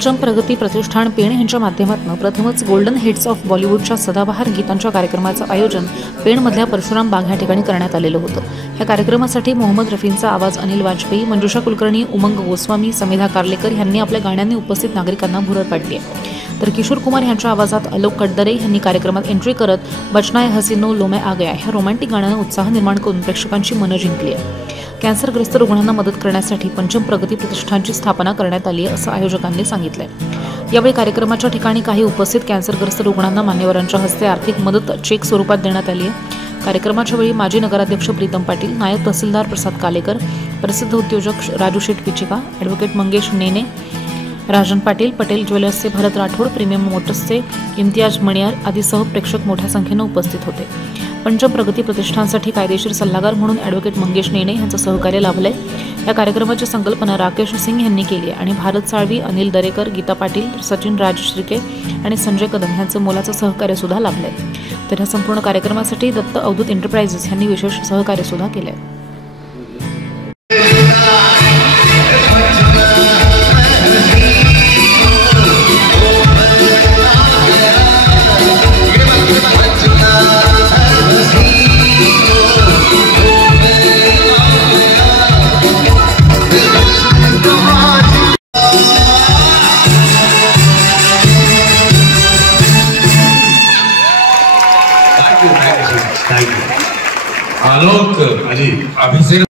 पंचम प्रगती प्रतिष्ठान पेण यांच्या माध्यमातून प्रथमच गोल्डन हिट्स ऑफ बॉलिवूडच्या सदाबहार गीतांच्या कार्यक्रमाचं आयोजन पेणमधल्या परशुराम बाग या ठिकाणी करण्यात आलेलं होतं। या कार्यक्रमासाठी मोहम्मद रफींचा आवाज अनिल वाजपेयी, मंजुषा कुलकर्णी, उमंग गोस्वामी, समिधा कार्लेकर यांनी आपल्या गाण्यांनी उपस्थित नागरिकांना भुरळ पाडली आहे। तर किशोर कुमार यांच्या आवाजात आलोक कडदरे यांनी कार्यक्रमात एंट्री करत बचना है हसीनो लो मैं आ गया ह्या रोमॅन्टिक गाण्यानं उत्साह निर्माण करून प्रेक्षकांची मनं जिंकली आहे। कॅन्सरग्रस्त रुग्णांना मदत करण्यासाठी पंचम प्रगती प्रतिष्ठानची स्थापना करण्यात आली आहे असं आयोजकांनी सांगितलंय। यावेळी कार्यक्रमाच्या ठिकाणी काही उपस्थित कॅन्सरग्रस्त रुग्णांना मान्यवरांच्या हस्ते आर्थिक मदत चेक स्वरूपात देण्यात आली आहे। कार्यक्रमाच्या वेळी माजी नगराध्यक्ष प्रीतम पाटील, नायब तहसीलदार प्रसाद कालेकर, प्रसिद्ध उद्योजक राजू शेठ पिचिका, ॲडव्होकेट मंगेश नेने, राजन पाटील, पटेल ज्वेलर्सचे भरत राठोड, प्रीमियम मोटर्सचे इम्तियाज मणियार आदीसह प्रेक्षक मोठ्या संख्येने उपस्थित होते। पंचम प्रगती प्रतिष्ठानसाठी कायदेशीर सल्लागार म्हणून ॲडव्होकेट मंगेश नेने यांचं सहकार्य लाभलंय। या कार्यक्रमाची संकल्पना राकेश सिंग यांनी केली आहे आणि भारत साळवी, अनिल दरेकर, गीता पाटील, सचिन राज श्रीके आणि संजय कदम यांचं मोलाचं सहकार्य सुद्धा लाभलंय। तर या संपूर्ण कार्यक्रमासाठी दत्त अवधूत एंटरप्राइजेस यांनी विशेष सहकार्य सुद्धा केलंय। आलोक अजी अभिषेक